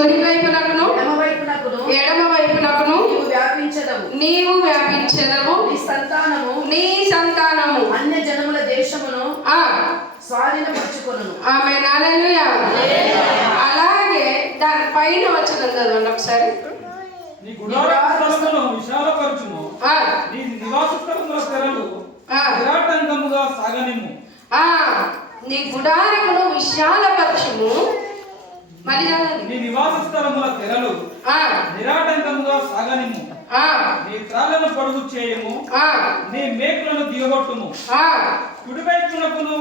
కుడి వైపునకును ఎడమ వైపునకును నీవు వ్యాపించదవు. నీ సంతానము అన్య జనముల దేశమును స్వాధీనపరచుకొనును. ఆమేన్. హల్లెలూయా. అలాగే దాని పైన వచ్చిన చదవండి ఒకసారి. నీ గుడారములను విశాలపరచుము, నీ నివాస స్థలముల తెరలు నిరాటంకముగా సాగనిమ్ము. నీ గుడారమును విశాలపరచుము, మళ్ళీ నీ నివాస స్థలముల తెరలు నిరాటంకముగా సాగనిమ్ము. నీ త్రాళ్ళను పొడుగు చేయము, నీ మేకులను దిగగొట్టుము. కుడి వైపునకును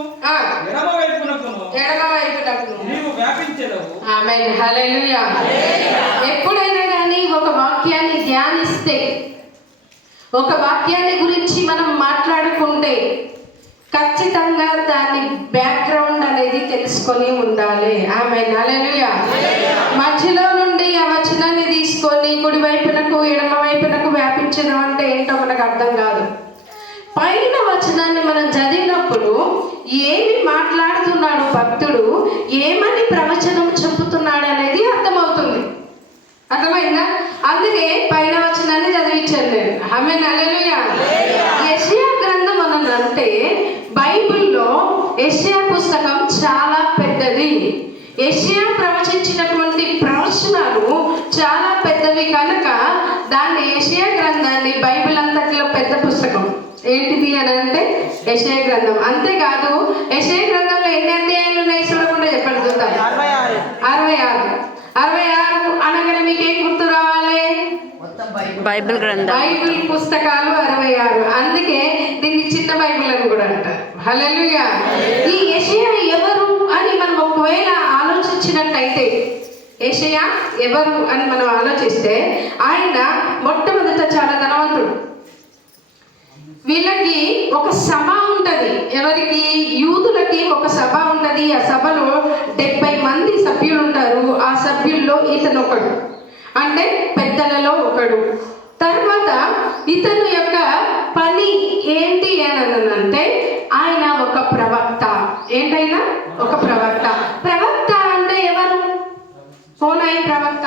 ఎడమ వైపునకును నీవు వ్యాపించెదవు. ఆమేన్. హల్లెలూయా. ఎప్పుడైనా కానీ ఒక వాక్యాన్ని ధ్యానిస్తే, ఒక వాక్యాన్ని గురించి మనం మాట్లాడుకుంటే ఖచ్చితంగా దాని బ్యాక్గ్రౌండ్ అనేది తెలుసుకొని ఉండాలి. ఆమేన్. హల్లెలూయా. మధ్యలో నుండి ఆ వచనాన్ని తీసుకొని కుడి వైపునకు ఎడమ వైపునకు వ్యాపించడం అంటే ఏంటో మనకు అర్థం కాదు. పైన వచనాన్ని మనం చదివినప్పుడు ఏమి మాట్లాడుతున్నాడు భక్తుడు, ఏమని ప్రవచనం చెప్పుతున్నాడు అనేది అర్థమవుతుంది. అర్థమైందా? అందుకే పైన వచనాన్ని చదివించాను నేను. ఆమేన్. హల్లెలూయా. యెషయా గ్రంథం అని అంటే బైబిల్లో యెషయా పుస్తకం చాలా పెద్దది. యెషయా ప్రవచించినటువంటి ప్రవచనాలు చాలా పెద్దవి కనుక దాన్ని యెషయా గ్రంథాన్ని బైబిల్ అంతటిలో పెద్ద పుస్తకం ఏంటిది అని అంటే యెషయా గ్రంథం. అంతేకాదు యెషయా గ్రంథంలో ఎన్ని అధ్యాయాలు ఉన్నాయి చూడకుండా చెప్పండి చూద్దాం. 66 అనగానే మీకు ఏం గుర్తు రావాలి? బైబిల్ గ్రంథం, బైబిల్ పుస్తకాలు 66. అందుకే దీన్ని చిన్న బైబిల్ అని కూడా అంటారు. హల్లెలూయా. ఈ యెషయా ఎవరు అని మనం ఒకవేళ ఆలోచించినట్టయితే, యెషయా ఎవరు అని మనం ఆలోచిస్తే ఆయన మొట్టమొదట చాలా ధనవంతుడు. వీళ్ళకి ఒక సభ ఉంటది. ఎవరికి? యూదులకి ఒక సభ ఉంటది. ఆ సభలో 70 మంది సభ్యులు ఉంటారు. ఆ సభ్యుల్లో ఇతను ఒకడు, అంటే పెద్దలలో ఒకడు. తర్వాత ఇతను యొక్క పని ఏంటి అని అంటే ఆయన ఒక ప్రవక్త. ఏంటైనా ఒక ప్రవక్త. ప్రవక్త అంటే ఎవరు? కోనాయి ప్రవక్త.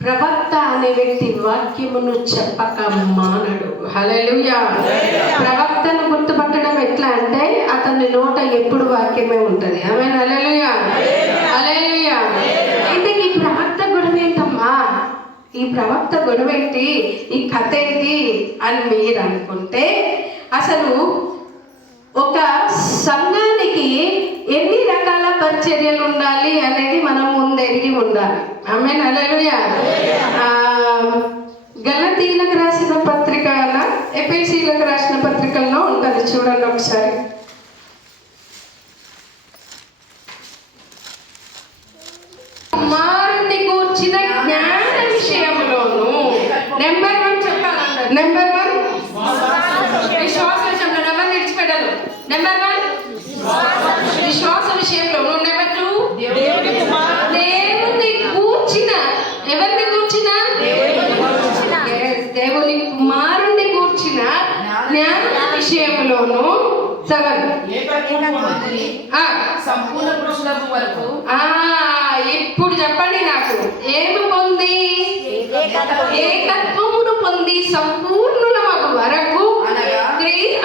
ప్రవక్త అనే వ్యక్తి వాక్యమును చెప్పక మానడు. హల్లెలూయా. ప్రవక్తను గుర్తుపట్టడం ఎట్లా అంటే అతని నోట ఎప్పుడు వాక్యమే ఉంటది. ఆమేన్. హల్లెలూయా. హల్లెలూయా. అయితే ఈ ప్రవక్త గొడవ ఏంటమ్మా, ఈ ప్రవక్త గొడవ ఏంటి, ఈ కథ ఏంటి అని మీరు అనుకుంటే, అసలు ఒక సంఘానికి ఎన్ని రకాల పరిచర్యలు ఉండాలి అనేది మనం ముందెరిగి ఉండాలి. ఆమేన్. హల్లెలూయా. గలతీయులకు రాసిన పత్రిక, ఎఫెసీయులకు రాసిన పత్రికల్లో ఉంటుంది, చూడండి ఒకసారి. కుమారుని కూర్చిన జ్ఞాన విషయంలోను నెంబర్ 1 చెప్పాలి. నెంబర్ 1 విశ్వాస విషయంలో నెంబర్ విడిచిపెట్టాలి. నెంబర్ 1 విశ్వాస విషయంలో. నెంబర్ 2 దేవుని కూర్చిన, ఎవరిని కూర్చిన? దేవుని కుమారుని కూర్చిన జ్ఞాన విషయంలోను. 7 సంపూర్ణ పురుషులకు వరకు. ఇప్పుడు చెప్పండి నాకు, ఏమి పొంది? ఏకత్వమును పొంది సంపూర్ణుల వరకు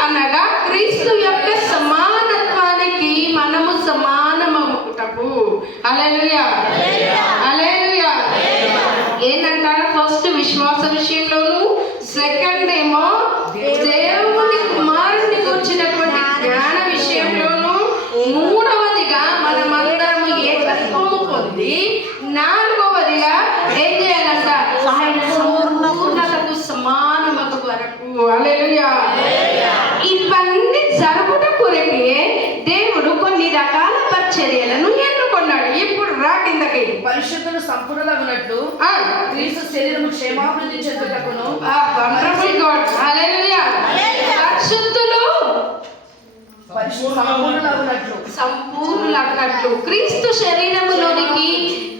అనగా క్రీస్తు యొక్క సమానత్వానికి మనము సమానమవుటకు. హల్లెలూయా. హల్లెలూయా. ఏంటంటారా? ఫస్ట్ విశ్వాస విషయంలోను, సెకండ్ ఏమో దేవుని కుమారుని కూర్చున్నటువంటి జ్ఞాన విషయంలోను, మూడవదిగా మనమందరము ఏకత్వము పొంది, నాలుగవదిగా ఏం చేయాలంట? ఆయన సంపూర్ణతకు సమానమగు వరకు. హల్లెలూయా. ఇవన్నీ జరుగుట కొరకే దేవుడు కొన్ని రకాల పరిచర్యలను ఎన్నుకున్నాడు. ఇప్పుడు రా కిందకి. పరిశుద్ధులు సంపూర్ణులగునట్లు క్రీస్తు శరీరము క్షేమాభివృద్ధి చెందుటకును. Wonderful God. హల్లెలూయా. పరిశుద్ధులు సంపూర్ణులగునట్లు క్రీస్తు శరీరములోనికి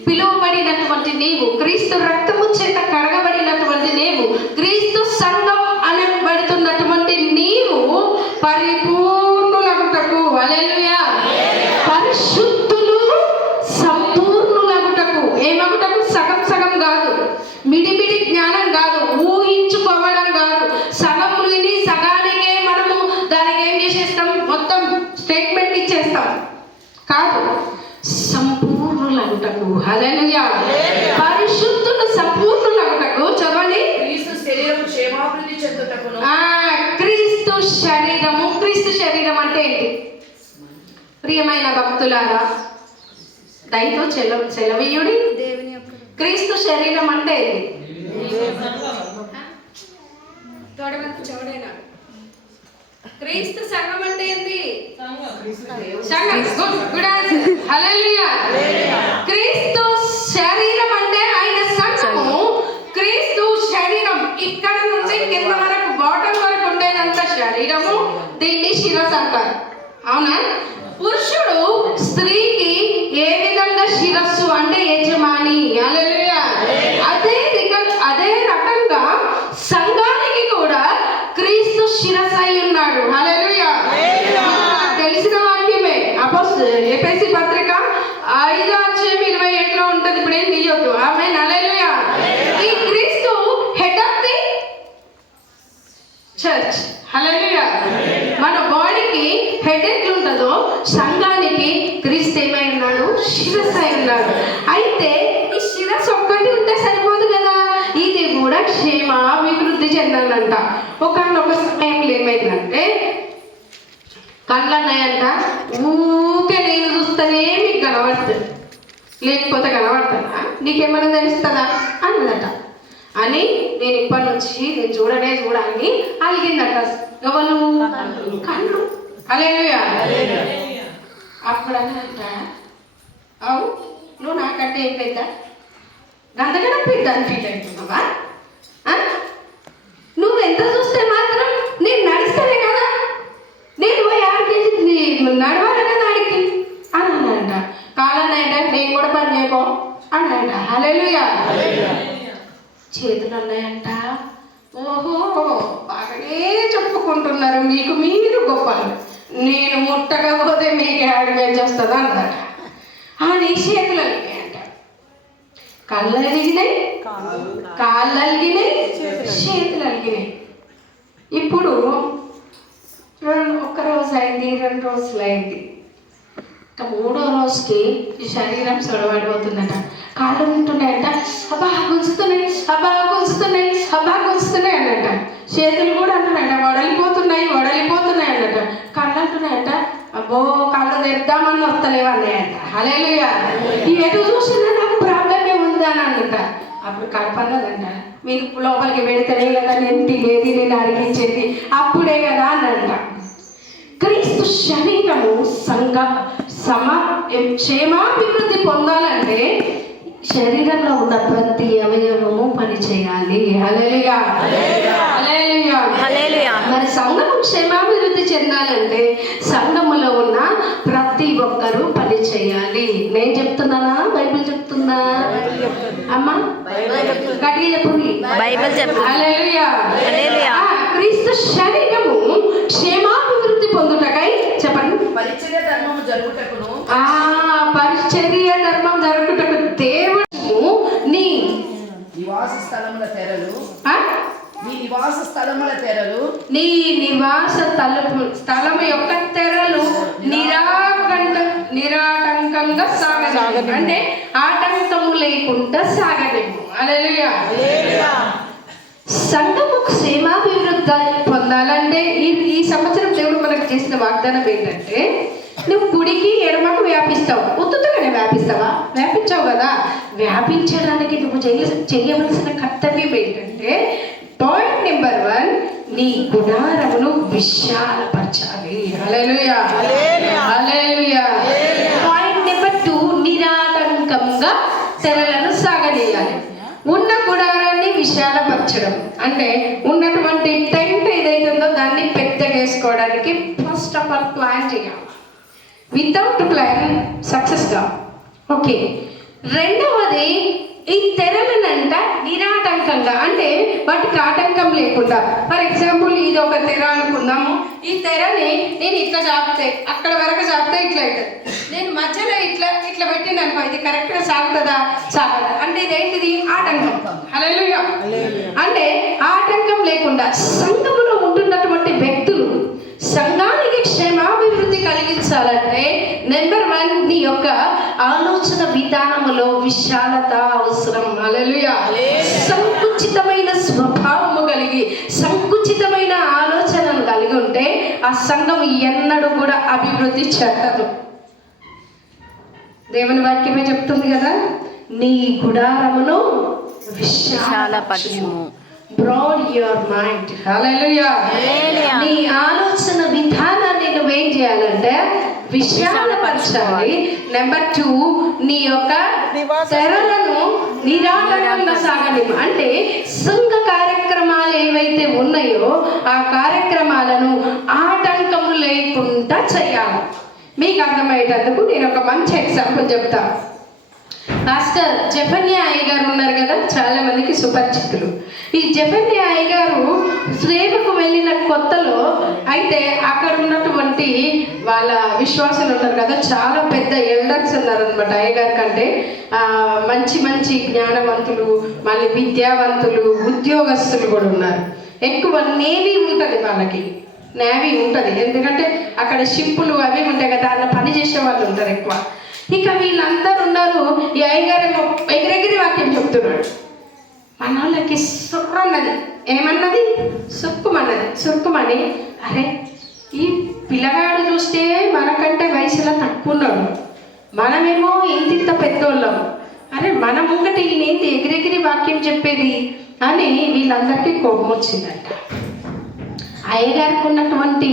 పిలువబడినటువంటి నీవు, క్రీస్తు రక్తము చేత కడగబడినటువంటి నీవు, క్రీస్తు సంఘం అనబడుతున్నటువంటి నీవు పరిపూర్ణులగుటకు. హల్లెలూయా. పరిశుద్ధ కాదు, సంపూర్ణులంటకు. హల్లెలూయా. పరిశుద్ధులు సంపూర్ణులంటకు. చదవండి. క్రీస్తు శరీరము క్షేమాభివృద్ధి చెందుటకును. క్రీస్తు శరీరము. క్రీస్తు శరీరం అంటే ఏంటి? ప్రియమైన భక్తులారా, దయతో సెలవీయుడి. క్రీస్తు శరీరం అంటే ఏంటి? చూడేనా? క్రీస్తు సంఘం అంటే ఏంటి? సంఘం. Good answer. హల్లెలూయా. క్రీస్తు శరీరం అంటే ఆయన సంఘము. క్రీస్తు శరీరం ఇక్కడ నుండి కింద వరకు బాటమ్ వరకు ఉండేదంత శరీరము. దీన్ని శిరస్సు అంటారు. అవునా? పురుషుడు స్త్రీకి ఏ విధంగా శిరస్సు అంటే యజమాని. హల్లెలూయా. అదే రకంగా సంఘానికి కూడా క్రీస్తు శిరస్సు అయి ఉన్నాడు. హల్లెలూయా. తెలిసిన వాక్యమే. ఎఫెసీ పత్రిక 5:27 ఉంటది. ఇప్పుడు ఏం తీయొద్దు. ఆమేన్. హల్లెలూయా. ఈ క్రీస్తు హెడ్ ఆఫ్ ది చర్చ్. హల్లెలూయా. మన బాడీకి హెడ్ ఎట్లుంటుందో సంఘానికి క్రీస్తు ఏమై ఉన్నాడు? శిరస్సు అయి ఉన్నాడు. అయితే ఈ శిరస్సు ఒక్కటి ఉంటే సరిపోదు కదా, ఇది కూడా క్షేమాభివృద్ధి చెందాలంట. ఒకనొక సమయంలో ఏమైందంటే కళ్ళు అన్నాయంట, ఊకే నేను చూస్తేనే మీకు కనబడుతుంది, లేకపోతే కనబడతానా, నీకేమైనా తెలుస్తుందా అన్నదట. అని నేను ఇప్పటి నుంచి నేను చూడాలని అలిగిందట. ఎవరు? కళ్ళు. హల్లెలూయా. అప్పుడు అన్నదంట, అవు నువ్వు నాకంటే ఏం పెద్ద, అంతకన్నా పెద్ద అని ఫీల్ అవుతున్నావా? నువ్వు ఎంత చూస్తే మాత్రం నేను నడుస్తానే కదా, నేను పోయి ఆడికి నడవాలి కదా ఆడికి అని అన్నాడంట. కాలన్నాయంట, నేను కూడా పని చేయకో అన్నాడంట. హల్లెలూయా. చేతులు అన్నాయంట. ఓహో, బాగానే చెప్పుకుంటున్నారు, మీకు మీరు గొప్ప, నేను ముట్టకపోతే మీకు యాడ్ చేస్తుంది అన్నదట. నీ చేతులు అలిగినాయంట, కళ్ళు అలిగినాయి, కాళ్ళు అలిగినాయి, చేతులు అలిగినాయి. ఇప్పుడు ఒక రోజు అయింది, 2 రోజులు అయింది, ఇంకా 3వ రోజుకి ఈ శరీరం సొడబడిపోతుందట. కాళ్ళు ఉంటున్నాయంట, అబ్బా గుంజుతున్నాయి, అబ్బా గుంజుతున్నాయి, అబ్బా గుంజుతున్నాయి అన్నట. చేతులు కూడా అంటున్నాయంట, వడలిపోతున్నాయి అన్నట. కళ్ళు అంటున్నాయంట, అబ్బో కళ్ళు తెద్దామని వస్తలేవు అన్నాయంట. హల్లెలూయా. ఎటు చూసినా నాకు ప్రాబ్లం ఏముందా అని అన్నట. అప్పుడు కలపన్నదంట, మీరు లోపలికి పెడితేనే కదా నేను తినేది, నేను అరిగించేది, అప్పుడే కదా అన్నట. క్రీస్తు శరీరము క్షేమాభివృద్ధి పొందాలంటే శరీరంలో ఉన్న ప్రతి అవయవము పనిచేయాలి. హల్లెలూయా. హల్లెలూయా. మరి సంఘము క్షేమాభివృద్ధి చెందాలంటే సంఘములో ఉన్న ప్రతి ఒక్కరూ పని చేయాలి. నేను చెప్తున్నానా, బైబిల్ చెప్తుందా? అమ్మా గట్టిగా చెప్పండి. బైబిల్ చెప్పు. హల్లెలూయా. క్రీస్తు శరీరము క్షేమాభివృద్ధి పొందుటకై చెప్పండి. పరిచర్య ధర్మము జరుగుటకును. పరిచర్య ధర్మం జరుగుటకు దేవుడు నీ నివాస స్థలముల తెరలు, నీ నివాస స్థలము యొక్క తెరలు నిరాటంకంగా సాగనివ్వు. అంటే ఆటంకము లేకుండా సాగనివ్వు. హల్లెలూయా. సంఘము క్షేమాభివృద్ధి పొందాలంటే ఈ సంవత్సరం దేవుడు మనకు చేసిన వాగ్దానం ఏంటంటే, నువ్వు కుడికి ఎడమకు వ్యాపిస్తావు. ఉత్తుగానే వ్యాపిస్తావా? వ్యాపించావు కదా. వ్యాపించడానికి నువ్వు చేయవలసిన కర్తవ్యం ఏంటంటే, పాయింట్ నెంబర్ 1, నీ గుడారమును విశాలపరచాలి. హల్లెలూయా. హల్లెలూయా. పాయింట్ నెంబర్ 2, నిరాటంకంగా తెరలను సాగనీయాలి. ఉన్న గుడారాన్ని విశాలపరచడం అంటే ఉన్నటువంటి టెంట్ ఏదైతుందో దాన్ని పెద్దగా వేసుకోవడానికి ఫస్ట్ ఆఫ్ ఆల్ ప్లాన్ చేయాలి. వితౌట్ ప్లాన్ సక్సెస్గా. ఓకే. రెండవది, ఈ తెరలనంట నిరాటంకంగా అంటే వాటికి ఆటంకం లేకుండా. ఫర్ ఎగ్జాంపుల్ ఇది ఒక తెర అనుకుందాము. ఈ తెరని నేను ఇట్లా చాపితే అక్కడ వరకు చాపితే ఇట్లా అవుతుంది. నేను మధ్యలో ఇట్లా పెట్టిన అనుకో, ఇది కరెక్ట్గా సాగుతుందా? సాగదా? అంటే ఇదేంటిది? ఆటంకం. హల్లెలూయా. అంటే ఆటంకం లేకుండా సంఘములో ఉంటున్నటువంటి వ్యక్తులు సంఘానికి క్షేమాభివృద్ధి కలిగించాలంటే నెంబర్ 1 యొక్క ఆలోచన విధానములో విశాలత అవసరం. హల్లెలూయా. సంకుచితమైన స్వభావము కలిగి సంకుచితమైన ఆలోచనలు కలిగి ఉంటే ఆ సంఘం ఎన్నడూ కూడా అభివృద్ధి చెందదు. దేవుని వాక్యమే చెప్తుంది కదా, నీ గుడారమును విశాలపరచుము. Broad your mind. హల్లెలూయా. నీ ఆలోచన విధానాన్ని నువ్వేం చేయాలంటే విశాలపరచాలి. నెంబర్ 2, నీ యొక్క తెరలను నిరాటంకంగా సాగనివ్వు. అంటే సంఘ కార్యక్రమాలు ఏవైతే ఉన్నాయో ఆ కార్యక్రమాలను ఆటంకము లేకుండా చేయాలి. మీకు అర్థమయ్యేటందుకు నేను ఒక మంచి ఎగ్జాంపుల్ చెప్తా. పాస్టర్ జెఫన్యా అయ్యగారు ఉన్నారు కదా, చాలా మందికి సుపరిచితులు. ఈ జెఫన్యా అయ్యగారు సేవకు వెళ్ళిన కొత్తలో అయితే అక్కడ ఉన్నటువంటి వాళ్ళ విశ్వాసులు ఉన్నారు కదా, చాలా పెద్ద ఎల్డర్స్ ఉన్నారనమాట. అయ్యగారి కంటే మంచి మంచి జ్ఞానవంతులు, మళ్ళీ విద్యావంతులు, ఉద్యోగస్తులు కూడా ఉన్నారు. ఎక్కువ నేవీ ఉంటుంది, వాళ్ళకి నేవీ ఉంటుంది. ఎందుకంటే అక్కడ షిప్పులు అవి ఉంటాయి కదా, దాంట్లో పని చేసే వాళ్ళు ఉంటారు ఎక్కువ. ఇక వీళ్ళందరూ ఉన్నారు. ఈ అయ్యగారేమో ఎగిరెగిరి వాక్యం చెప్తున్నాడు. మన వాళ్ళకి సుర్రన్నది, ఏమన్నది సుక్కుమని, అరే ఈ పిల్లగాడు చూస్తే మనకంటే వయసులో తక్కువ ఉన్నాడు, మనమేమో ఇంత పెద్దోళ్ళం, అరే మన ముంగటి ఈయనేంటి ఎగిరెగిరి వాక్యం చెప్పేది అని వీళ్ళందరికీ కోపం వచ్చిందంట. అయ్యగారికి ఉన్నటువంటి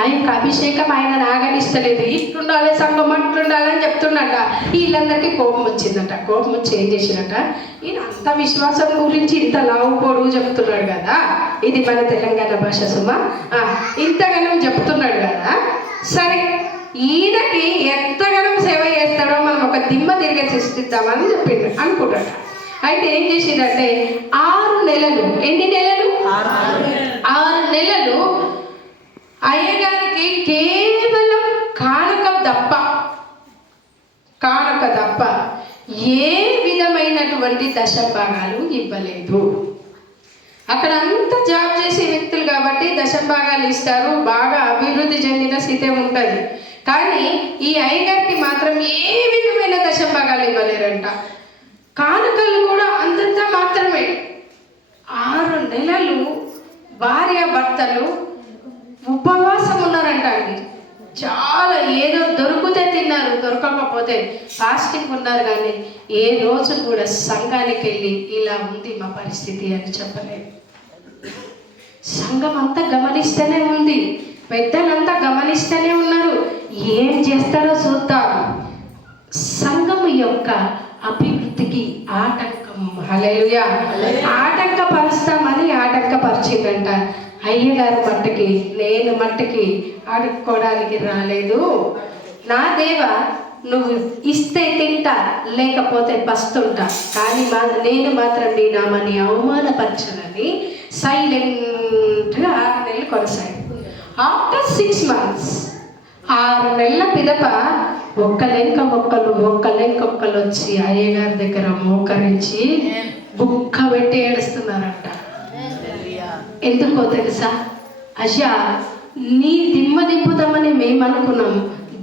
ఆ యొక్క అభిషేకం ఆయన నాగనిస్తలేదు. ఇట్లుండాలి సంఘం, అట్లుండాలి అని చెప్తున్నట. వీళ్ళందరికీ కోపం వచ్చిందట. కోపం వచ్చి ఏం చేసినట, ఈయన అంత విశ్వాసం గురించి ఇంత లావు పొడుగు చెప్తున్నాడు కదా, ఇది మన తెలంగాణ భాష సుమా, ఇంతగానం చెప్తున్నాడు కదా, సరే ఈయనకి ఎంతగానం సేవ చేస్తాడో మనం ఒక దిమ్మ తిరిగే సృష్టిద్దామని చెప్పిండు అనుకుంటాడు. అయితే ఏం చేసిందంటే 6 నెలలు, ఎన్ని నెలలు? 6 నెలలు అయ్యగారికి కేవలం కానుక తప్ప ఏ విధమైనటువంటి దశభాగాలు ఇవ్వలేదు. అక్కడ అంతా జాబ్ చేసే వ్యక్తులు కాబట్టి దశభాగాలు ఇస్తారు, బాగా అభివృద్ధి చెందిన స్థితి ఉంటుంది. కానీ ఈ అయ్యగారికి మాత్రం ఏ విధమైన దశభాగాలు ఇవ్వలేరంట. కానుకలు కూడా అంతంత మాత్రమే. 6 నెలలు భార్య భర్తలు ఉపవాసం ఉన్నారంట అండి. చాలా ఏదో దొరికితే తిన్నారు, దొరకకపోతే ఫాస్టింగ్ ఉన్నారు. కానీ ఏ రోజు కూడా సంఘానికి వెళ్ళి ఇలా ఉంది మా పరిస్థితి అని చెప్పలేదు. సంఘం అంతా గమనిస్తూనే ఉంది, పెద్దలంతా గమనిస్తూనే ఉన్నారు. ఏం చేస్తారో చూద్దాం. సంఘము యొక్క అభివృద్ధికి ఆటంకం, హల్లెలూయా, ఆటంకపరుస్తామని ఆటంకపరిచిందంట. అయ్యగారు మట్టుకి, నేను మట్టుకి ఆడుకోవడానికి రాలేదు. నా దేవా, నువ్వు ఇస్తే తింటా, లేకపోతే పస్తుంటా, కానీ నేను మాత్రం నీ నామాన్ని అవమానపరచనని సైలెంట్గా 6 నెలలు కొనసాగి. ఆఫ్టర్ 6 months 6 నెలల పిదప ఒక్కలెంకొక్కలు వచ్చి అయ్యగారి దగ్గర మోకరించి బుక్క పెట్టి ఏడుస్తున్నారంట. ఎందుకో తెలుసా? అయ్యా, నీ దిమ్మ దింపుదామని మేము అనుకున్నాం,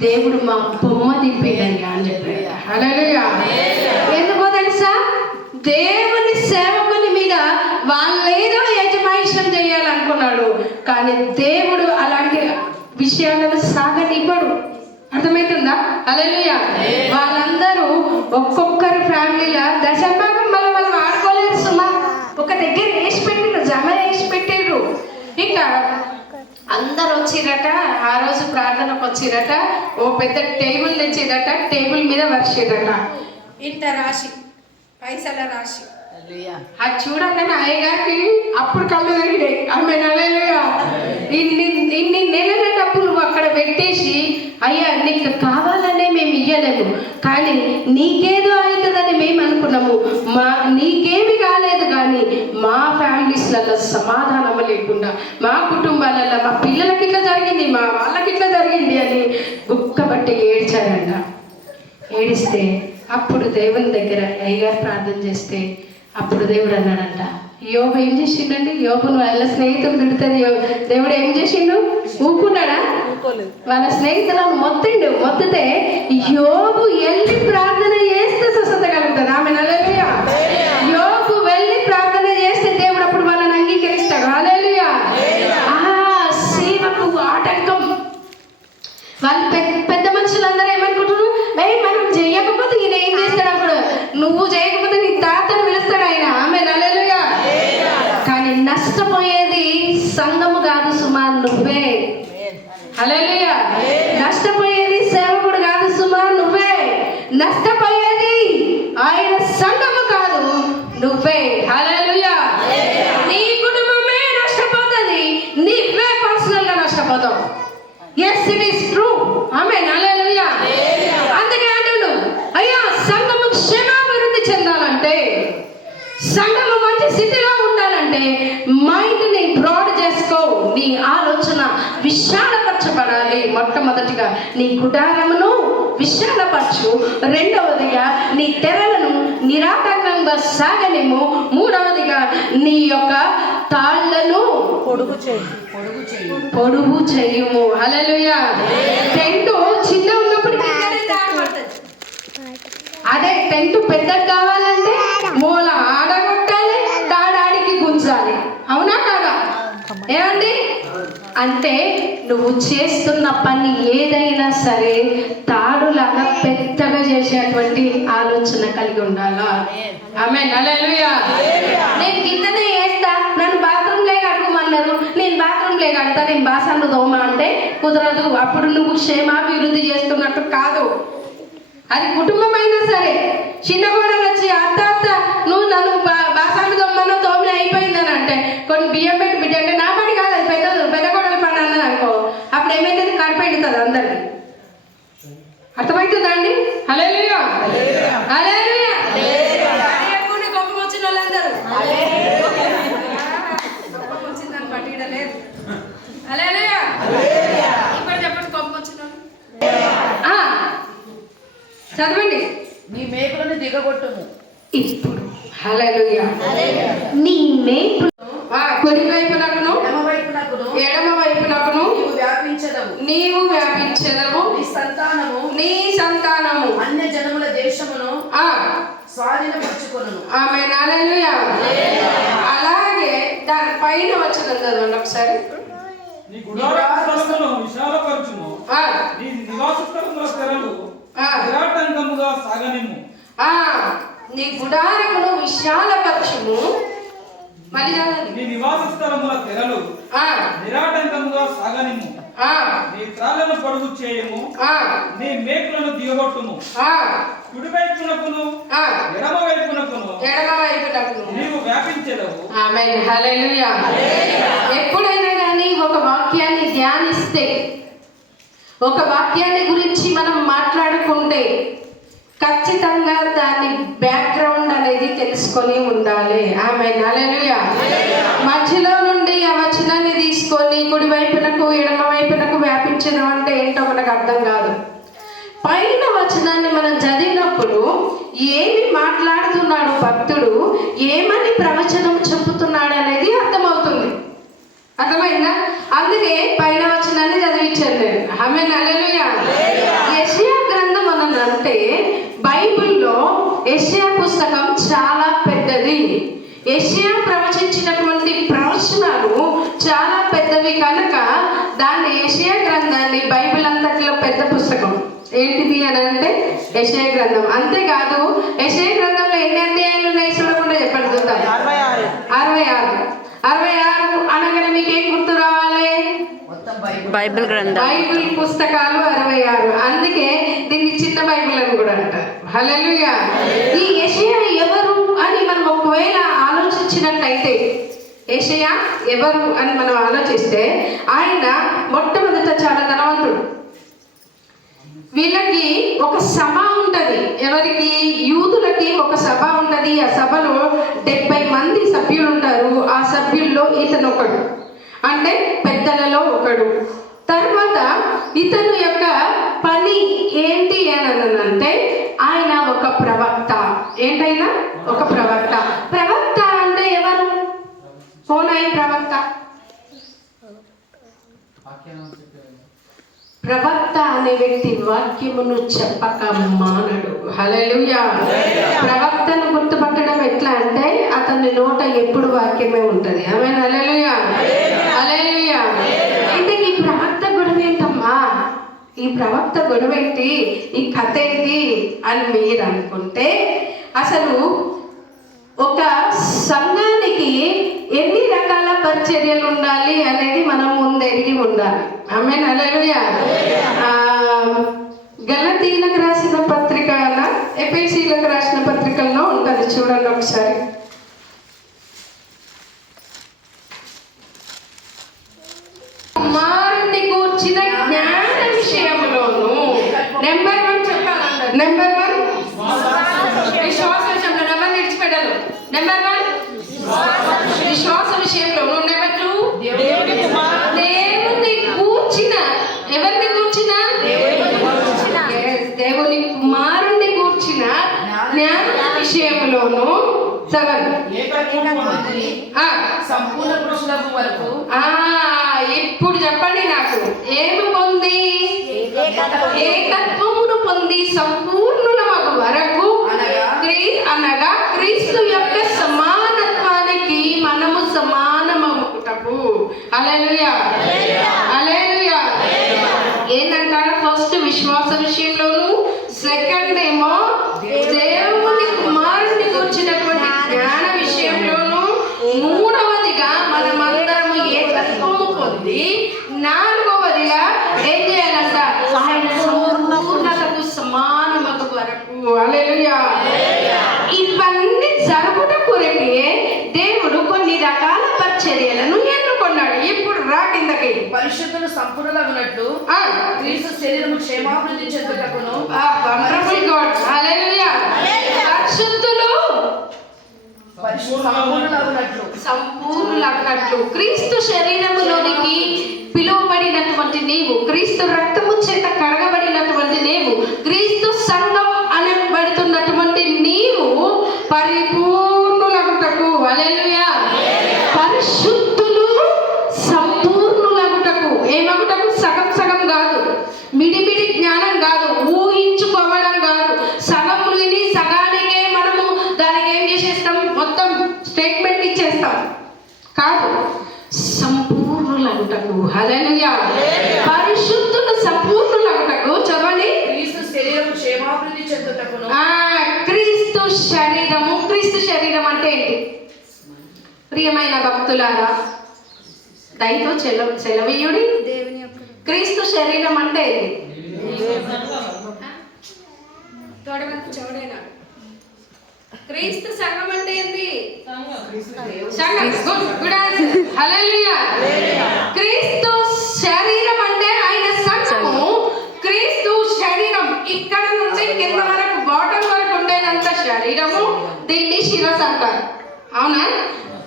దేవుడు మా బొమ్మ దింపిండయ్యా అని చెప్పాడు. హల్లెలూయా. ఎందుకో తెలుసా? దేవుని సేవకుని మీద వాళ్ళేదో యజమాయిషం చేయాలనుకున్నాడు, కానీ దేవుడు అలాంటి విషయాలను సాగనివ్వడు. అర్థమవుతుందా? హల్లెలూయా. వాళ్ళందరూ ఒక్కొక్కరు ఫ్యామిలీలో దశభాగం మళ్ళీ వాళ్ళు వాడుకోలేరు సుమా. ఒక దగ్గర వేసి పెట్టిరు, జమ వేసి పెట్టిర్రు. ఇంకా అందరు వచ్చిరట. ఆ రోజు ప్రార్థనకు వచ్చిరట. ఓ పెద్ద టేబుల్ తెచ్చిరట. టేబుల్ మీద వర్షిరట ఇంత రాశి, పైసల రాశి. అది చూడండి అయ్యగారికి అప్పుడు కళ్ళు తిరిగినాయి. ఆమె హల్లెలూయా. ఇన్ని నెలల డబ్బులు అక్కడ పెట్టేసి, అయ్యా నీకు కావాలనే మేము ఇయ్యలేము, కానీ నీకేదో అవుతుందని మేము అనుకున్నాము, నీకేమి కాలేదు, కానీ మా ఫ్యామిలీస్లలో సమాధానం లేకుండా, మా కుటుంబాలలో మా పిల్లలకి ఇట్లా జరిగింది, మా వాళ్ళకి ఇట్లా జరిగింది అని గుక్కబట్టి ఏడ్చారంట. ఏడిస్తే అప్పుడు దేవుని దగ్గర అయ్యగారు ప్రార్థన చేస్తే అప్పుడు దేవుడు అన్నాడంట, యోబు ఏం చేసిండండి? యోబును వాళ్ళ స్నేహితులు తిడుతుంది, దేవుడు ఏం చేసిండు? ఊపుకున్నాడా? వాళ్ళ స్నేహితులను మొత్తితే యోబు నష్టపోయేది ఆయన సంఘము కాదు, నువ్వే. హల్లెలూయా. నీ కుటుంబమే నష్టపోతుంది, నువ్వే పర్సనల్ గా నష్టపోతావు. Yes, it is true. Amen. Hallelujah. అందుకే అంటున్నాడు, అయ్యా సంఘము క్షేమాభివృద్ధి చెందాలంటే, సంఘము మంచి స్థితిలో ఉండాలంటే మైండ్ ని బ్రాడ్ చేసుకో, నీ ఆలోచన విశాలపరచబడాలి. మొట్టమొదటిగా నీ గుడారమును విశాలపరచు, రెండవదిగా నీ తెరలను నిరాటంకంగా సాగనిము, మూడవదిగా నీ యొక్క తాళ్లను పొడుగు చేయుము. హల్లెలూయా. టెంట్ చిన్న ఉన్నప్పుడు అదే టెంట్ పెద్దగా కావాలంటే మూల ఆడగొట్టాలి, తాడాడికి గుంజాలి. అవునా కాదా? ఏమండి? అంటే నువ్వు చేస్తున్న పని ఏదైనా సరే తాడులాగా పెద్దగా చేసేటువంటి ఆలోచన కలిగి ఉండాలా. ఆమేన్. హల్లెలూయా. నేను కిందనే వేస్తా, నన్ను బాత్రూమ్ లేక అడుగుమన్నారు, నేను బాత్రూమ్ లేక అడుగుతా, నేను బాసన్లు దోమ అంటే కుదరదు. అప్పుడు నువ్వు క్షేమాభివృద్ధి చేస్తున్నట్టు కాదు. అది కుటుంబం అయినా సరే, చిన్న కోడలు వచ్చి అత్త నువ్వు నన్ను బాసన్లు దొమ్మను తోమిన అయిపోయిందని అంటే కొన్ని బియ్యం పెట్టి బిడ్డ అంటే నా పని కాదు, అది పెద్ద కోడలు పని అన్నది అనుకో, అప్పుడు ఏమైతుంది? కడిపెడుతుంది అందరికి. అర్థమవుతుందా అండి? హల్లెలూయా. హల్లెలూయా. కోపం వచ్చిన వాళ్ళందరూ కోపం వచ్చిందని పట్టిడలేదు. హల్లెలూయా. ఇప్పుడు చెప్పండి, కోపం వచ్చిన చదవండి. నీ మేకులను దిగగొట్టుము. ఇప్పుడు హల్లెలూయా. నీ మేకులు కుడి వైపునకును ఎడమ వైపునకును నీవు వ్యాపించెదవు. నీ సంతానము అన్య జనముల దేశమును స్వాధీనపరచుకొనును. ఆమేన్. హల్లెలూయా. అలాగే దాని పైన వచ్చిన చదవండి ఒకసారి. నీ గుడార స్థలమును విశాలపరచుము, నీ నివాస స్థలముల తెరలు నిరాటంకముగా సాగనిమ్ము. నీ గుడారమును విశాలపరచుము, మళ్ళీ నీ నివాస స్థలముల తెరలు నిరాటంకముగా సాగనిమ్ము. నీ త్రాళ్ళను పొడుగు చేయము, నీ మేకులను దిగగొట్టుము. కుడి వైపునకును ఎడమ వైపునకును నీవు వ్యాపించెదవు. ఆమేన్. హల్లెలూయా. ఎప్పుడైనా కానీ ఒక వాక్యాన్ని ధ్యానిస్తే, ఒక వాక్యాన్ని గురించి మనం మాట్లాడుకుంటే ఖచ్చితంగా దాని బ్యాక్గ్రౌండ్ అనేది తెలుసుకొని ఉండాలి. ఆమేన్. హల్లెలూయా. మధ్యలో నుండి ఆ వచనాన్ని తీసుకొని కుడి వైపునకు ఎడమ వైపునకు వ్యాపించడం అంటే ఏంటో మనకు అర్థం కాదు. పైన వచనాన్ని మనం చదివినప్పుడు ఏమి మాట్లాడుతున్నాడు భక్తుడు, ఏమని ప్రవచనం చెప్పుతున్నాడు అనేది అర్థమవుతుంది. అర్థమైందా? అందుకే పైన వచనాన్ని చదివించాను నేను. ఆమేన్. హల్లెలూయా. యెషయా గ్రంథం అని అంటే బైబిల్లో యెషయా పుస్తకం చాలా పెద్దది. యెషయా ప్రవచించినటువంటి ప్రవచనాలు చాలా పెద్దవి కనుక దాన్ని యెషయా గ్రంథాన్ని బైబిల్ అంతట్లో పెద్ద పుస్తకం ఏంటిది అని అంటే యెషయా గ్రంథం. అంతేకాదు యెషయా గ్రంథంలో ఎన్ని అధ్యాయాలు ఉన్నాయి చూడకుండా చెప్పండి చూద్దాం. 66 అనగానే మీకు ఏం గుర్తు రావాలి? బైబిల్ గ్రంథం. బైబిల్ పుస్తకాలు 66. అందుకే దీన్ని చిన్న బైబిల్ అని కూడా అంటారు. హల్లెలూయా. ఈ యెషయా ఎవరు అని మనం ఒకవేళ ఆలోచించినట్టయితే, యెషయా ఎవరు అని మనం ఆలోచిస్తే ఆయన మొట్టమొదట చాలా ధనవంతుడు. వీళ్ళకి ఒక సభ ఉంటది. ఎవరికి? యూదులకి ఒక సభ ఉంటది. ఆ సభలో 70 మంది సభ్యులు ఉంటారు. ఆ సభ్యుల్లో ఇతను ఒకడు, అంటే పెద్దలలో ఒకడు. తర్వాత ఇతను యొక్క పని ఏంటి అని అంటే ఆయన ఒక ప్రవక్త. ఏంటైనా ఒక ప్రవక్త. ప్రవక్త అంటే ఎవరు? కోనాయి ప్రవక్త. ప్రవక్త అనే వ్యక్తి వాక్యమును చెప్పక మానడు. హల్లెలూయా. ప్రవక్తను గుర్తుపట్టడం ఎట్లా అంటే అతని నోట ఎప్పుడు వాక్యమే ఉంటది. ఆమేన్. హల్లెలూయా. హల్లెలూయా. అయితే ఈ ప్రవక్త గొడవ ఏంటమ్మా, ఈ ప్రవక్త గొడవ ఏంటి, ఈ కథ ఏంటి అని మీరు అనుకుంటే, అసలు ఒక సంఘానికి ఎన్ని రకాల పరిచర్యలు ఉండాలి అనేది మనం ముందెరిగి ఉండాలి. ఆమేన్. హల్లెలూయా. గలతీయులకు రాసిన పత్రిక ఎఫెసీయులకు రాసిన పత్రికల్లో ఉంటుంది, చూడండి ఒకసారి. కుమారుని కూర్చిన జ్ఞాన విషయంలోను నెంబర్ 1 చెప్పాలి. నెంబర్ 1 విశ్వాస విషయంలో నెంబర్ విడిచిపెట్టాలి. నెంబర్ 1 విశ్వాస విషయంలోను. నెంబర్ 2 దేవుని కూర్చిన, ఎవరిని కూర్చిన? దేవుని కుమారుని కూర్చిన జ్ఞాన విషయంలోను. 7 సంపూర్ణ పురుషులకు వరకు. ఇప్పుడు చెప్పండి నాకు, ఏమి పొంది? ఏకత్వమును పొంది సంపూర్ణుల వరకు అనగా క్రీస్తు యొక్క సమానత్వానికి మనము సమానమవుటకు. హల్లెలూయా, హల్లెలూయా. ఏంటంటారా? ఫస్ట్ విశ్వాస విషయంలోను, సెకండ్ ఏమో దేవుని కుమారుని కూర్చున్నటువంటి జ్ఞాన విషయంలోను, మూడవదిగా మనమందరము ఏకత్వము పొంది, నాలుగవదిగా ఏం చేయాలంట? ఆయన సంపూర్ణతకు సమానమగు వరకు. హల్లెలూయా. ఇవన్నీ జరుగుట కొరకే దేవుడు కొన్ని రకాల పరిచర్యలను ఎన్నుకున్నాడు. ఇప్పుడు రా కిందకి. పరిశుద్ధులు సంపూర్ణులగునట్లు క్రీస్తు శరీరము క్షేమాభివృద్ధి చెందుటకును. Wonderful God. హల్లెలూయా. పరిశుద్ధులు సంపూర్ణులగునట్లు క్రీస్తు శరీరములోనికి పిలువబడినటువంటి నీవు, క్రీస్తు రక్తము చేత కడగబడినటువంటి నీవు, క్రీస్తు సంఘం అనబడుతున్నటువంటి నీవు పరిపూర్ణులగుటకు. హల్లెలూయా. పరిశుద్ధులు సంపూర్ణులగుటకు. ఏమగుటకు? సగం సగం కాదు, మిడిమిడి జ్ఞానం కాదు, ఊహించుకోవడం కాదు, సగం విని సగానికే మనము దానికి ఏం చేసేస్తాం, మొత్తం స్టేట్మెంట్ ఇచ్చేస్తాం కాదు, సంపూర్ణులగుటకు. హల్లెలూయా. పరిశుద్ధులు సంపూర్ణులగుటకు. చదవండి. క్రీస్తు శరీరము క్షేమాభివృద్ధి చెందుటకును. క్రీస్తు శరీరము. క్రీస్తు శరీరం అంటే ఏంటి? ప్రియమైన భక్తులారా, దయతో సెలవీయుడి. క్రీస్తు శరీరం అంటే ఏంటి? క్రీస్తు సంఘం అంటే ఏంటి? సంఘం. Good answer. హల్లెలూయా. క్రీస్తు శరీరం అంటే ఆయన సంఘము. క్రీస్తు శరీరం ఇక్కడ నుండి కింద వరకు, బాటం వరకు ఉండేదంత శరీరము. దీన్ని శిరస్సు అంటారు. అవునా?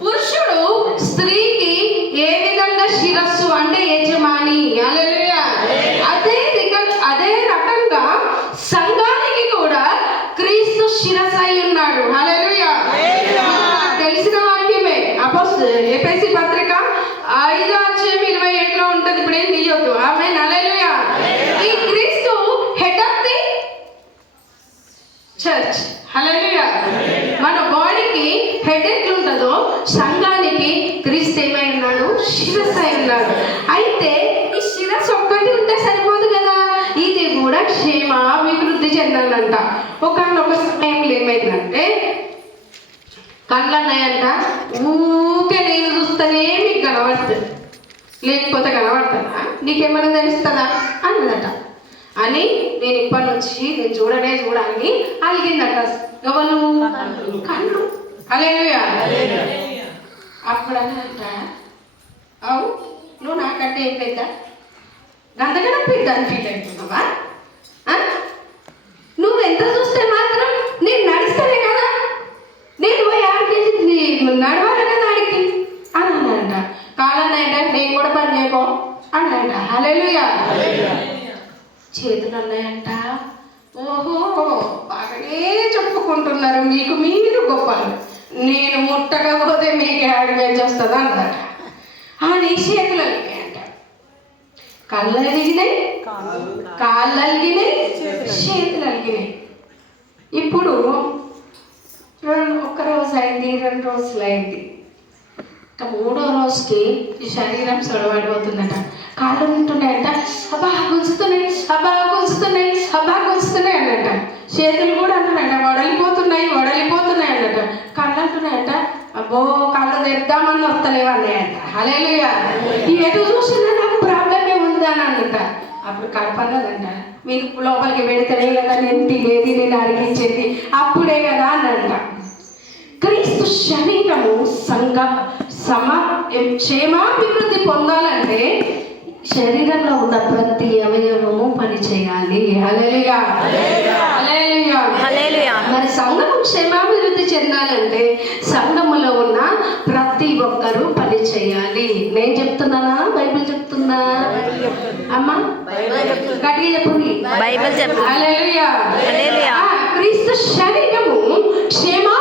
పురుషుడు స్త్రీకి ఏ విధంగా శిరస్సు అంటే యజమాని. హల్లెలూయా. అదే రకంగా సంఘానికి కూడా క్రీస్తు శిరస్సు అయి ఉన్నాడు. హల్లెలూయా. తెలిసిన వాక్యమే. ఎఫెసీ పత్రిక 5:27 ఉంటుంది. ఇప్పుడు ఏం తీయొద్దు. ఆమేన్. హల్లెలూయా. ఈ క్రీస్తు హెడ్ ఆఫ్ ది చర్చ్. హల్లెలూయా. మన బాడీకి హెడ్ ఎట్లుంటుందో సంఘానికి క్రీస్తు ఏమై ఉన్నాడు? శిరస్సు అయి ఉన్నాడు. అయితే ఈ శిరస్సు ఒక్కటి ఉంటే సరిపోదు కదా, ఇది కూడా క్షేమాభివృద్ధి చెందాలంట. ఒకనొక సమయంలో ఏమైందంటే, కళ్ళు అన్నాయంట, ఊకే నేను చూస్తేనే మీకు కనబడుతుంది, లేకపోతే కనబడుతుందా, నీకేమైనా తెలుస్తుందా అన్నదట. అని నేను ఇప్పటి నుంచి నేను చూడాలని అలిగిందట. ఎవరు? కళ్ళు. హల్లెలూయా. అప్పుడు అన్నదట, అవు నువ్వు నాకంటే ఏం పెద్ద, అంతకన్నా పెద్ద అని ఫీల్ అవుతున్నావా? నువ్వు ఎంత చూస్తే మాత్రం నేను నడుస్తానే కదా, నేను పోయి ఆడికి నడవాలి కదా ఆడికి అని అన్నాడంట. కాలన్నాయంట, నేను కూడా పని చేయకో అన్నాడంట. హల్లెలూయా. చేతులు అన్నాయంట, ఓహో బాగానే చెప్పుకుంటున్నారు, మీకు మీరు గొప్పలు, నేను ముట్టకపోతే మీకు యాడ్ వేసి వస్తుంది అన్నదట. నీ చేతులు అలిగినాయంట, కళ్ళు అలిగినాయి, కాళ్ళు అలిగినాయి, చేతులు అలిగినాయి. ఇప్పుడు ఒక్క రోజు అయింది, 2 రోజులు అయింది, మూడో రోజుకి ఈ శరీరం సొడబడిపోతుందట. కాళ్ళు ఉంటున్నాయంట, అబ్బా గుంజుతున్నాయి, అబ్బా గుంజుతున్నాయి, అబ్బా గుంజుతున్నాయి అన్నట. చేతులు కూడా అంటున్నాయంట, వడలిపోతున్నాయి అన్నట. కళ్ళు అంటున్నాయంట, అబ్బో కళ్ళు తెద్దామని వస్తలేవు అన్నాయంట. హల్లెలూయా. ఎటు చూసినా నాకు ప్రాబ్లం ఏముంది అని అన్నట. అప్పుడు కడపన్నదంట, మీరు లోపలికి పెడితేనే కదా నేను తినేది, నేను అరిగించేది, అప్పుడే కదా అని అంట. క్రీస్తు శరీరము క్షేమాభివృద్ధి పొందాలంటే శరీరంలో ఉన్న ప్రతి అవయవము పని చేయాలి. హల్లెలూయా, హల్లెలూయా, హల్లెలూయా. మరి సంఘము క్షేమాభివృద్ధి చెందాలంటే సంఘములో ఉన్న ప్రతి ఒక్కరూ పని చేయాలి. నేను చెప్తున్నానా బైబిల్ చెప్తుందా? అమ్మా గట్టిగా చెప్పండి, బైబిల్ చెప్తుంది. హల్లెలూయా, హల్లెలూయా. క్రీస్తు శరీరము క్షేమా